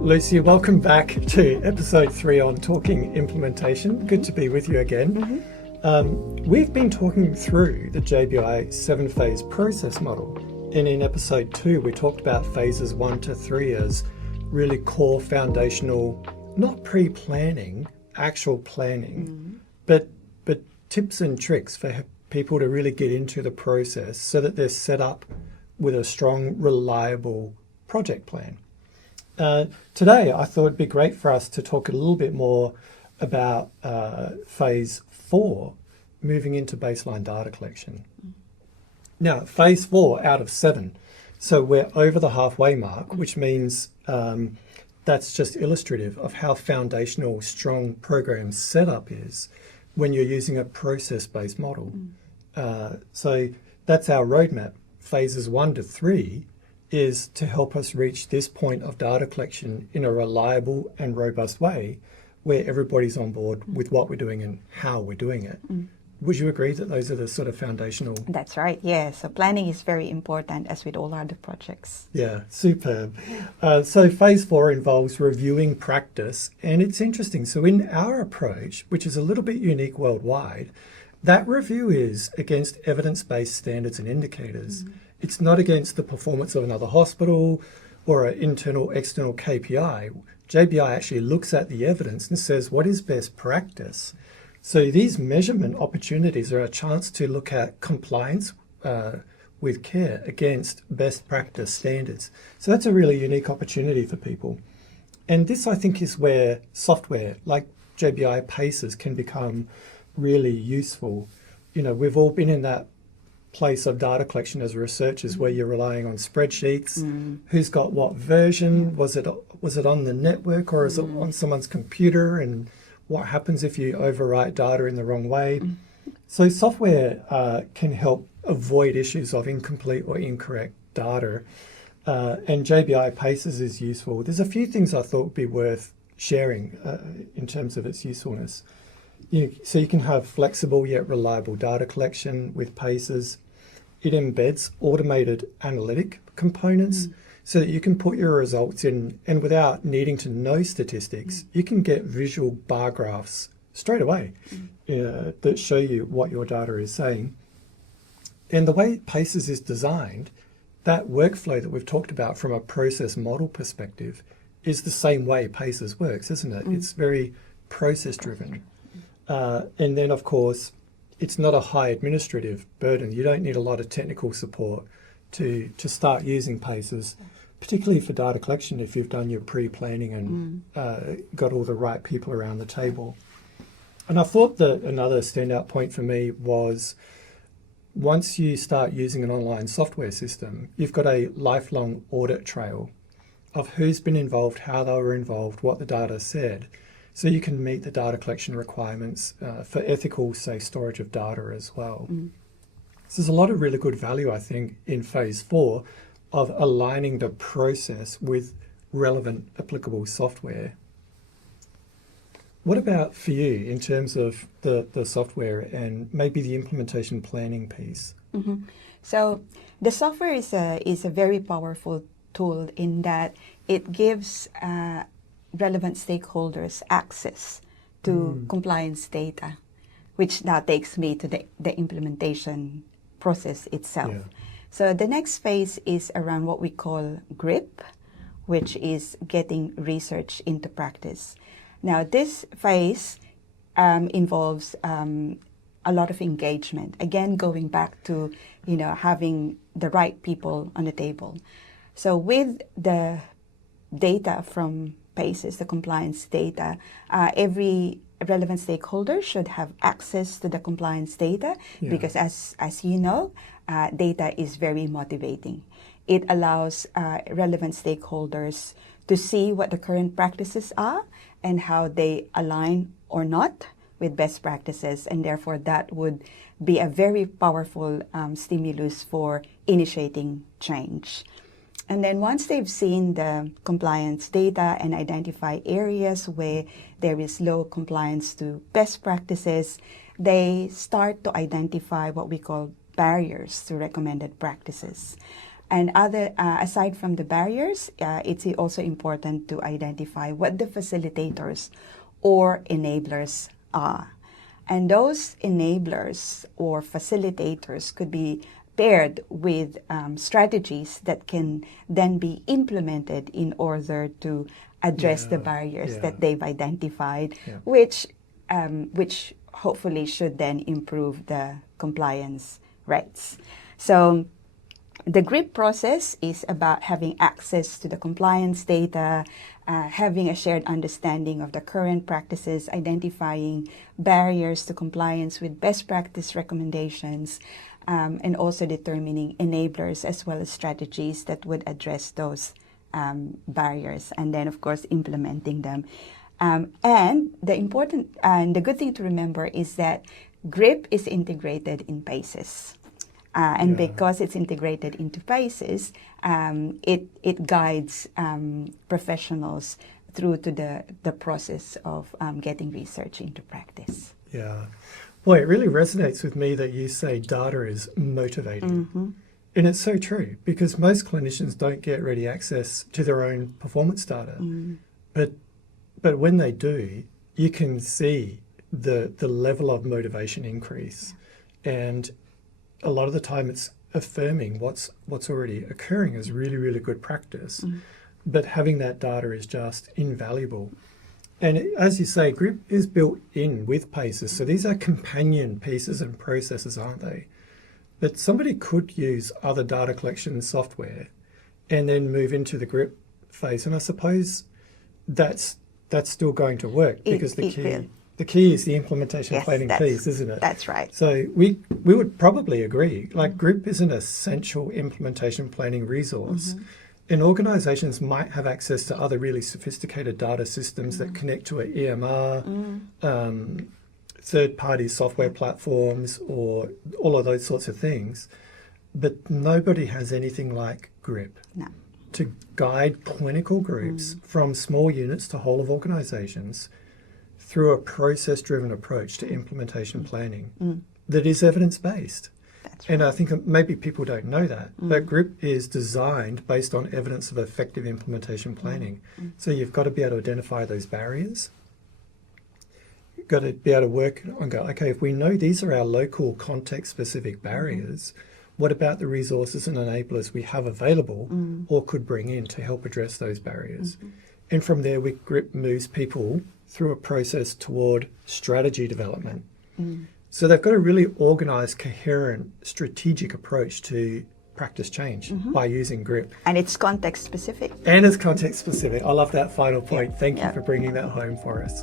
Lucy, welcome back to episode 3 on Talking Implementation. Good to be with you again. We've been talking through the JBI Seven-Phase process model, and in episode 2 we talked about phases 1 to 3 as really core foundational, not pre-planning, actual planning, but tips and tricks for people to really get into the process so that they're set up with a strong, reliable project plan. Today, I thought it'd be great for us to talk a little bit more about phase 4, moving into baseline data collection. Now, phase 4 out of 7, so we're over the halfway mark, which means that's just illustrative of how foundational, strong program setup is when you're using a process-based model. So that's our roadmap. Phases 1 to 3 is to help us reach this point of data collection in a reliable and robust way where everybody's on board with what we're doing and how we're doing it. Would you agree that those are the sort of foundational? That's right, yeah. So planning is very important, as with all other projects. Yeah, superb. So phase 4 involves reviewing practice, and it's interesting. So in our approach, which is a little bit unique worldwide, that review is against evidence-based standards and indicators. It's not against the performance of another hospital or an internal, external KPI. JBI actually looks at the evidence and says, what is best practice? So these measurement opportunities are a chance to look at compliance with care against best practice standards. So that's a really unique opportunity for people. And this, I think, is where software like JBI Paces can become really useful. You know, we've all been in that place of data collection as researchers where you're relying on spreadsheets. Who's got what version? Was it on the network or is it on someone's computer? And what happens if you overwrite data in the wrong way? So software can help avoid issues of incomplete or incorrect data. And JBI Paces is useful. There's a few things I thought would be worth sharing in terms of its usefulness. So you can have flexible yet reliable data collection with Paces. It embeds automated analytic components so that you can put your results in, and without needing to know statistics, you can get visual bar graphs straight away that show you what your data is saying. And the way Paces is designed, that workflow that we've talked about from a process model perspective is the same way Paces works, isn't it? It's very process driven. And then, of course, it's not a high administrative burden. You don't need a lot of technical support to start using Paces, particularly for data collection if you've done your pre-planning and got all the right people around the table. And I thought that another standout point for me was once you start using an online software system, you've got a lifelong audit trail of who's been involved, how they were involved, what the data said. So you can meet the data collection requirements for ethical, safe storage of data as well. So there's a lot of really good value, I think, in phase 4 of aligning the process with relevant applicable software. What about for you in terms of the software and maybe the implementation planning piece? So the software is a very powerful tool in that it gives relevant stakeholders access to compliance data, which now takes me to the implementation process itself. So the next phase is around what we call GRIP, which is getting research into practice. Now this phase involves a lot of engagement. Again, going back to having the right people on the table. So with the data from Paces, the compliance data, every relevant stakeholder should have access to the compliance data because as you know, data is very motivating. It allows relevant stakeholders to see what the current practices are and how they align or not with best practices, and therefore that would be a very powerful stimulus for initiating change. And then once they've seen the compliance data and identify areas where there is low compliance to best practices, they start to identify what we call barriers to recommended practices. And aside from the barriers, it's also important to identify what the facilitators or enablers are. And those enablers or facilitators could be paired with strategies that can then be implemented in order to address the barriers that they've identified, which hopefully should then improve the compliance rates. So the GRIP process is about having access to the compliance data, having a shared understanding of the current practices, identifying barriers to compliance with best practice recommendations, and also determining enablers as well as strategies that would address those barriers, and then of course implementing them. And the good thing to remember is that GRIP is integrated in PACES. And because it's integrated into PACES, it guides professionals through to the process of getting research into practice. Yeah. Boy, it really resonates with me that you say data is motivating. And it's so true, because most clinicians don't get ready access to their own performance data. But when they do, you can see the level of motivation increase. And a lot of the time it's affirming what's already occurring as really, really good practice. But having that data is just invaluable. And as you say, GRIP is built in with PACES. So these are companion pieces and processes, aren't they? But somebody could use other data collection software and then move into the GRIP phase. And I suppose that's still going to work, because the key is the implementation planning piece, isn't it? That's right. So we would probably agree, like GRIP is an essential implementation planning resource. And organisations might have access to other really sophisticated data systems that connect to an EMR, third-party software platforms, or all of those sorts of things. But nobody has anything like GRIP to guide clinical groups from small units to whole of organisations through a process-driven approach to implementation planning that is evidence-based. Right. And I think maybe people don't know that, but GRIP is designed based on evidence of effective implementation planning. So you've got to be able to identify those barriers. You've got to be able to work and go, okay, if we know these are our local context-specific barriers, what about the resources and enablers we have available or could bring in to help address those barriers? And from there, GRIP moves people through a process toward strategy development. So they've got a really organised, coherent, strategic approach to practice change by using GRIP. And it's context specific. And it's context specific. I love that final point. Thank you for bringing that home for us.